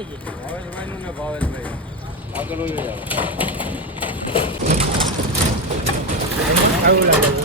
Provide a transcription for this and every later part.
મુકાઈ જાય ભાવેશભાઈ. નું ને ભાવેશભાઈ આગળ હોય જાવ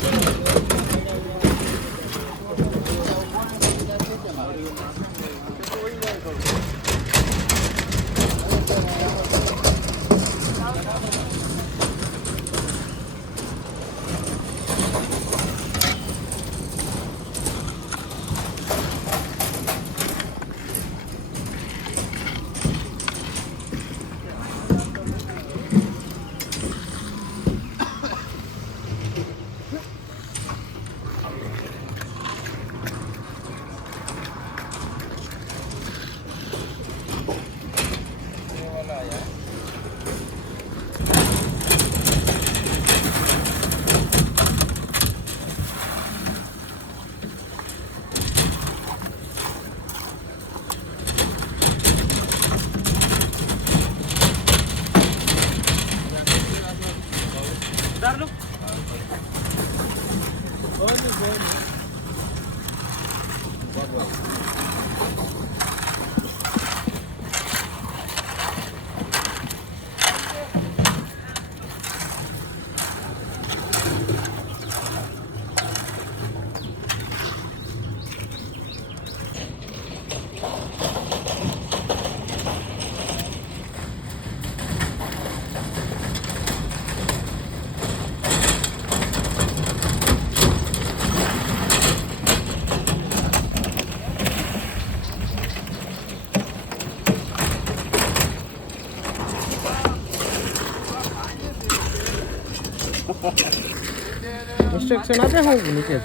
ઇન્સ્ટ્રક્શન આપે હું નીચે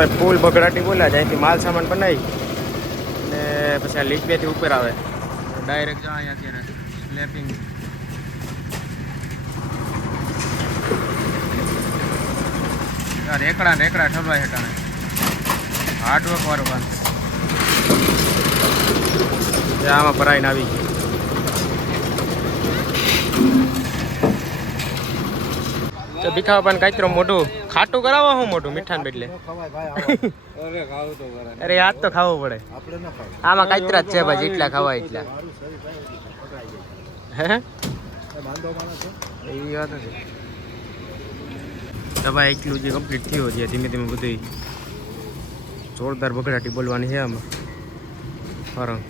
ભાઈ ફૂલ બગડાટી બોલ્યા જાય અહીંથી માલ સામાન બનાવી. ને પછી આ લીક બેથી ઉપર આવે. ડાયરેક્ટ જા અહીંયાથી એને સ્લેપિંગ રેકડા રેકડા ઠરવાય હેઠાણે હાર્ડવર્ક વાળું કામ. આમાં ભરાઈને આવી તો ભીખા કાંઈ મોઢું. ખાટું કરાવો હું મોટું મીઠાને બદલે. અરે આજ તો ખાવું પડે. આપણે ના ખાવું. આમાં કાચરા જ છે ભાઈ એટલા. ખાવા એટલા હે? બાંધો એ વાત નથી. તો ભાઈ એટલું જે કમ્પ્લીટ થયું છે ધીમે ધીમે બધું જોરદાર બગડાટી બોલવાની છે આમાં. ફરંગ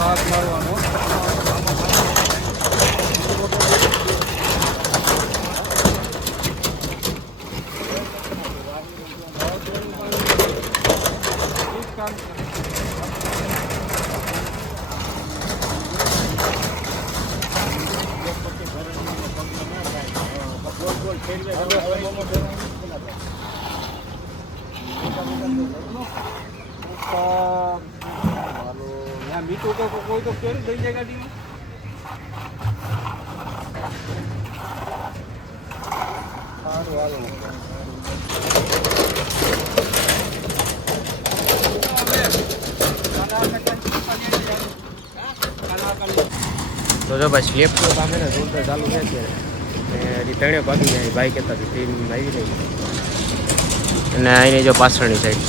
ખાસ મારવાનો મીઠું તો કોઈ તો કેવું થઈ જાય ગાડીમાં સારું હાલો તો જો ભાઈ સ્લેપ કામ સામે ને જોરદાર ચાલુ છે અત્યારે. હજી ત્રણે ભાગી જાય. ભાઈ કહેતા હતા ટ્રેન આવી નહીં અને અહીંની જો પાછળની સાઈડ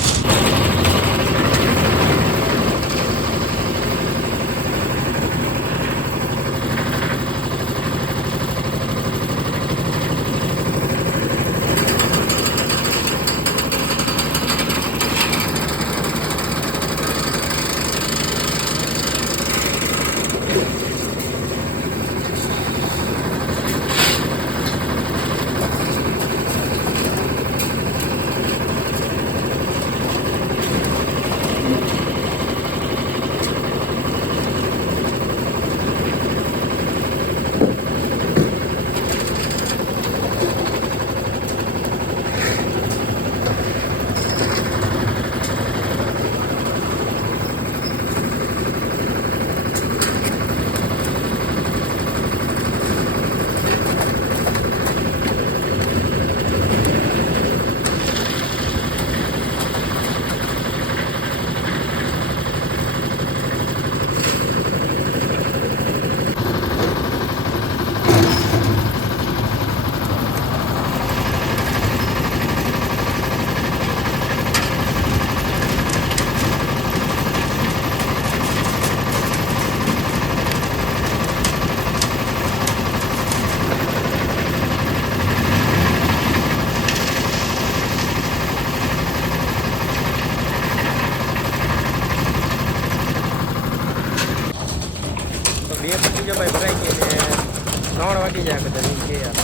ત્રણ વાગી જાય કદાચ એમ કે યાર.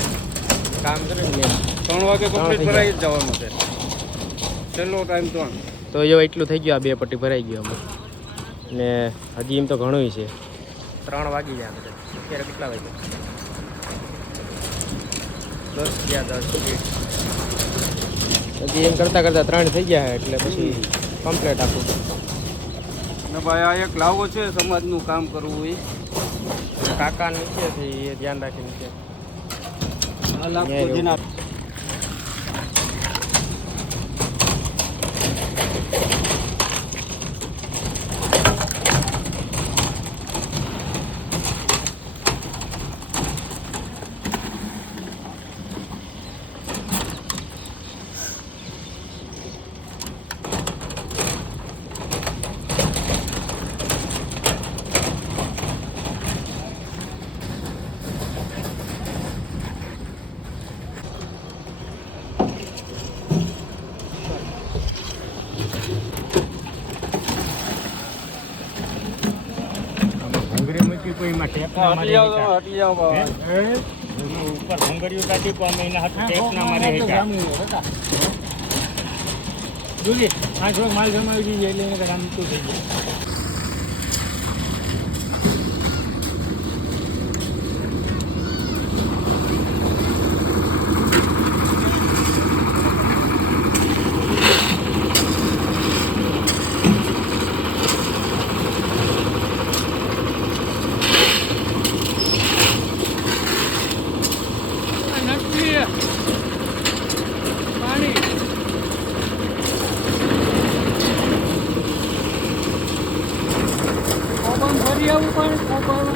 કામ કરે ને એમ. ત્રણ વાગે કમ્પ્લીટ ભરાઈ જ જવાનું છે. છેલ્લો ટાઈમ ત્રણ તો જો એટલું થઈ ગયું આ બે પટ્ટી ભરાઈ ગયું અમે ને હજી એમ તો ઘણું છે. ત્રણ વાગી ગયા અત્યારે કેટલા વાગે દસ ગયા દસ હજી એમ કરતાં કરતાં ત્રણ થઈ ગયા એટલે પછી કમ્પ્લીટ આખું. ને ભાઈ આ એક લાવો છે સમાજનું કામ કરવું એ. કાકા નીચે છે એ ધ્યાન રાખીને નીચે. કોઈ ટેપના હટી હટી જાઓ ઉપર ભૂંગળીઓ કાઢી પણ અમે એના હાથે ટેપના મારી હેઠા. જોજે આ થોડોક માલ જમાવી દીધી એટલે એને કામ તો થઈ જાય નથી પાણી કોબમ ફરી આવું પણ કોબમ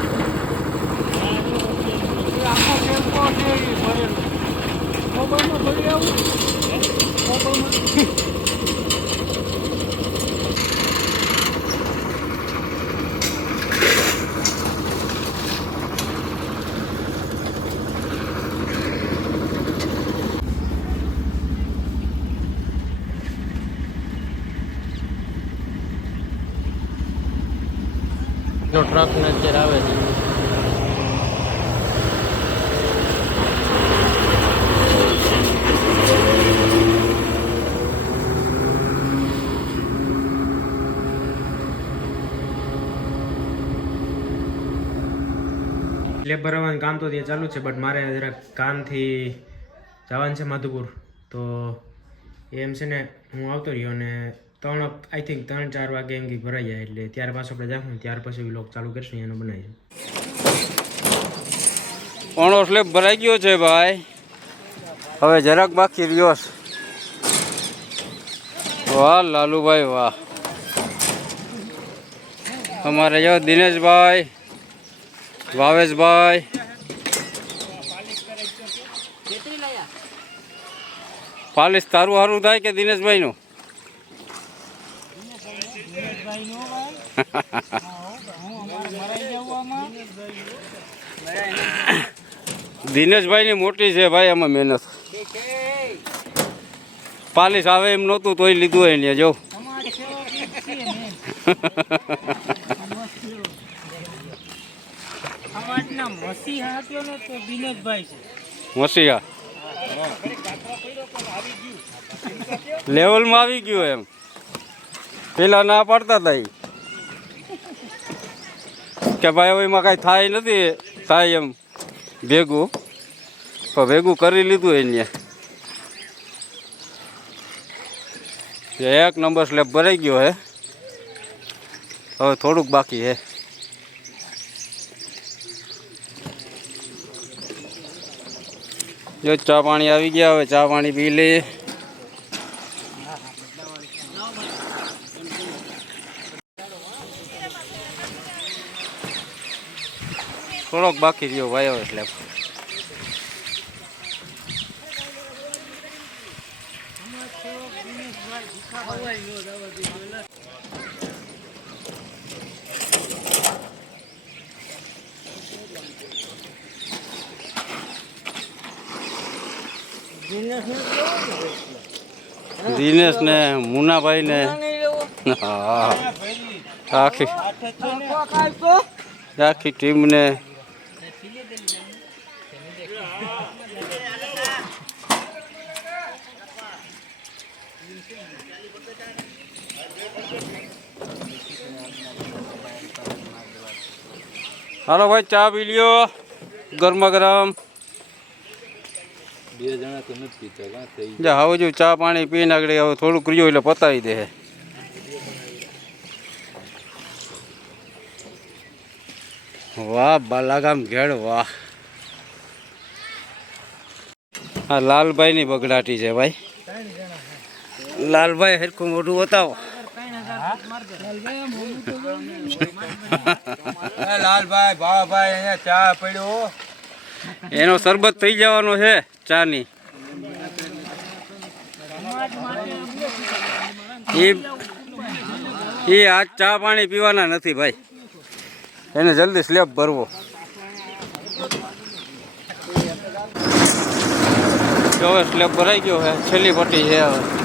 આખો ટેમ્પો છે એ ભરેલો કોબમમાં ફરી આવું કોબમમાં નો ટ્રક ને અત્યારે આવે છે સ્લેબ ભરાવાનું કામ તો ત્યાં ચાલુ છે બટ મારે જરા કામથી જવાનું છે માધુપુર. તો એમ છે ને, હું આવતો રહ્યો અને ત્રણ આઈ થિંક ત્રણ, ચાર વાગે એમ કંઈક ભરાઈ જાય એટલે ત્યાર પાછું આપણે જાઉં ત્યાર પછી વ્લોગ ચાલુ કરશું એનો બનાવીશું. પોણો સ્લેબ ભરાઈ ગયો છે ભાઈ. હવે જરાક બાકી રહ્યો વાહ, લાલુભાઈ વાહ. અમારે જો દિનેશભાઈ ભાવેશભાઈ પાલિશ તારું સારું થાય કે દિનેશભાઈનું? દિનેશભાઈની મોટી છે ભાઈ, આમાં મહેનત. પાલિશ આવે એમ નહોતું, તોય લીધું હોય ને જો. સમાજના મસીહા લેવલમાં આવી ગયું એમ. પેલા ના પાડતા હતા કે ભાઈ હવે એમાં કાંઈ થાય નથી, થાય એમ ભેગું. પણ ભેગું કરી લીધું એને. એક નંબર સ્લેબ ભરાઈ ગયો હે. હવે થોડુંક બાકી હે. જો ચા પાણી આવી ગયા, હવે ચા પાણી પી લઈએ. થોડોક બાકી રહ્યો ભાઈ હવે એટલે. દિનેશ ને મુનાભાઈ ને હા. આખી ટીમ ને હાલો ભાઈ, ચા પી લ્યો. ગરમા ગરમ. બે જણા તો નથી પીતા જા હવે જો ચા પાણી પીને આગળ હવે થોડું કર્યું એટલે પતાવી દે વાહ બાલાગામ ઘેડ વાહ. હા લાલભાઈ ની બગડાટી છે ભાઈ. લાલભાઈ હરખું મોઢું બતાવો. લાલભાઈ ભાવાભાઈ અહીંયા ચા પડ્યો. એનો શરબત થઈ જવાનો છે ચાની. એ આજ ચા પાણી પીવાના નથી ભાઈ. એને જલ્દી સ્લેબ ભરવો. જો સ્લેબ ભરાઈ ગયો છે, છેલ્લી પટ્ટી છે હવે.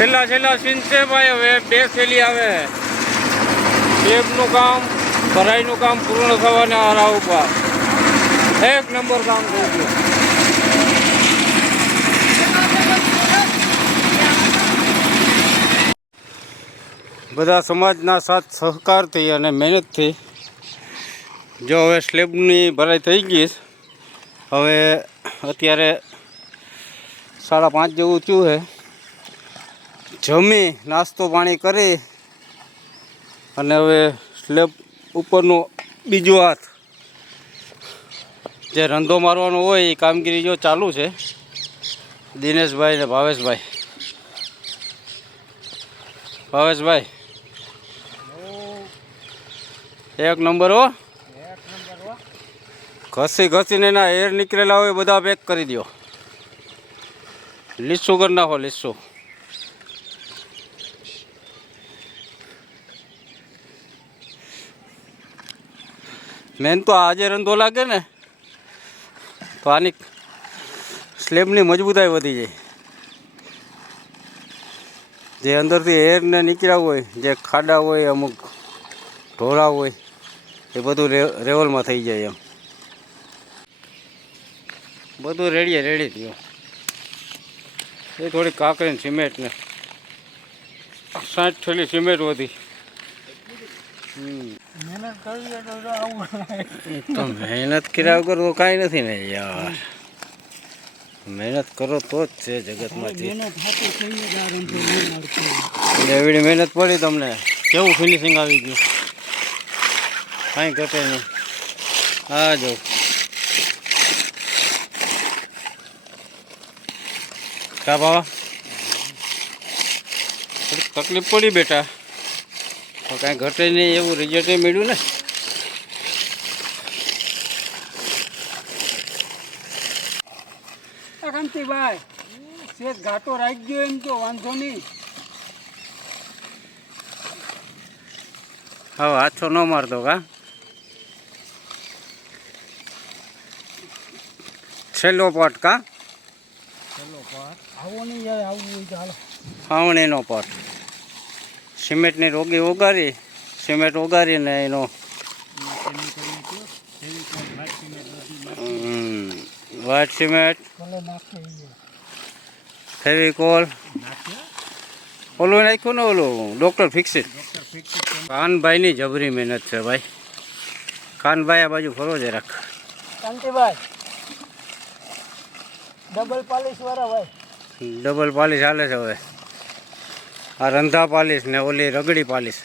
છેલ્લા છેલ્લા સીન છે ભાઈ, હવે બે થેલી આવે. સ્લેબનું કામ, ભરાઈનું કામ પૂર્ણ થવાના આરા ઉપર એક નંબર કામ થઈ ગયું. બધા સમાજના સાથ સહકારથી અને મહેનતથી જો હવે સ્લેબની ભરાઈ થઈ ગઈ હવે અત્યારે સાડા પાંચ જેવું થયું છે. જમી, નાસ્તો પાણી કરી અને હવે સ્લેબ ઉપરનો બીજો હાથ. જે રંધો મારવાનો હોય એ કામગીરી જો ચાલુ છે. દિનેશભાઈ ને ભાવેશભાઈ. ભાવેશભાઈ. એક નંબર હો. ઘસી ઘસીને એના એર નીકળેલા હોય બધા પેક કરી દો લીસું કરી નાખો, લીસું. મેન તો આજે રંધો લાગે ને, તો આની સ્લેબની મજબૂતાઈ વધી જાય. જે અંદરથી એરને નીકળ્યા હોય, જે ખાડા હોય, અમુક ઢોળા હોય, એ બધું રેવલમાં થઈ જાય એમ. બધું રેડીએ રેડી થયું. એ થોડી કાંકરી સિમેન્ટને સાઠ થેલી સિમેન્ટ વધી. હમ. તો મહેનત કર્યા વગર તો કાંઈ નથી ને યાર. મહેનત કરો તો જ છે જગતમાંથી મહેનત હાથે થઈને જ આ રંધો નહીં મળતો એવડી મહેનત પડી તમને. કેવું ફિનિશિંગ આવી ગયું? કાંઈ ઘટે નહીં. હા જો. કા બાવા? તકલીફ પડી બેટા. કાંઈ ઘટે નહીં એવું રિઝલ્ટ મળ્યું ને. આ કાંતિભાઈ શેઠ ઘાટો રાખી ગયો એમ તો વાંધો નહીં. હવે હાથો ન મારતો કા. છેલ્લો પટ કા? આવો નહીં યાર આવું હોય તો હાલો. ફાવણીનો પટ સિમેન્ટની રોગી ઓગારી સિમેન્ટ ઓગારીને એનો વ્હાઇટ સિમેન્ટ. ફેવિકોલ. ઓલું નાખ્યું ને ઓલું ડૉક્ટર ફિક્સિટ કાનભાઈની જબરી મહેનત છે ભાઈ. કાનભાઈ આ બાજુ ફરો જરાક. કાંતિભાઈ ડબલ પાલિશ વાળા ભાઈ. ડબલ પાલિશ હાલે છે હવે. આ રંધા પાલિશ ને ઓલી રગડી પાલિશ.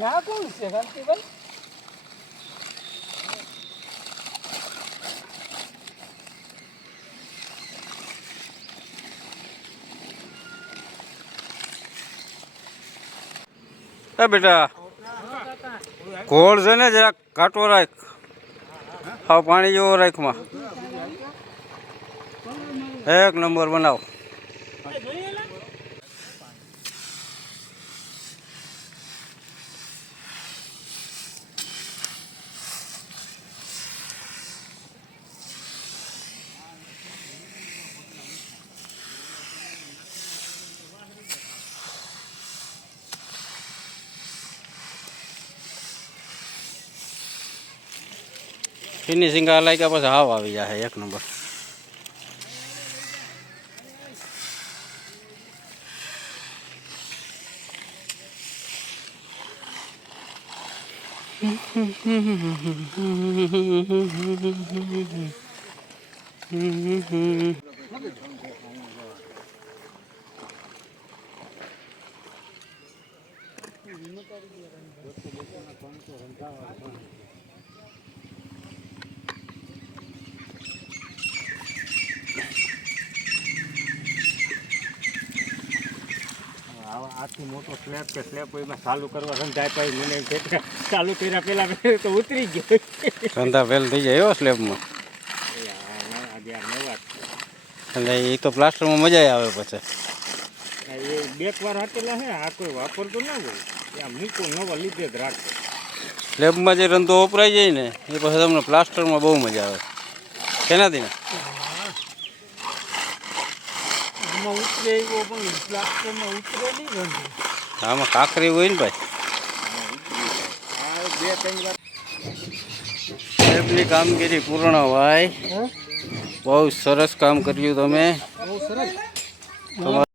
ના કોણ છે કાંતિભાઈ એ બેટા ઘોળ છે ને જરાક ઘાટો રાખ. હા પાણી જેવો રાખમાં એક નંબર બનાવ. ફિનિશિંગ આ લાગ્યા પછી હાવ આવી જાય એક નંબર. આથી મોટો સ્લેબ કે સ્લેબ એમાં ચાલુ કરવા રંધાય પછી મને એમ ચાલુ કર્યા પહેલાં તો ઉતરી ગયો. ધંધા ફેલ થઈ જાય એવો સ્લેબમાં એટલે એ તો પ્લાસ્ટરમાં મજા આવે પછી. એ બે વાર હાટેલા હે આ કોઈ વાપરતો ના હોય. આ મૂકો નવા લીધે જ રાખે. સ્લેબમાં જે રંધો વપરાઈ જાય ને એ પછી તમને પ્લાસ્ટરમાં બહુ મજા આવે. કેનાથી ને? આમાં ઉતરે એવો પણ પ્લાસ્ટરમાં ઉતરે નહીં ગંધ આમાં કાકરી હોય ને ભાઈ? બે ત્રણ વાર સ્લેબની કામગીરી પૂર્ણ ભાઈ બહુ સરસ કામ કર્યું તમે. બહુ સરસ.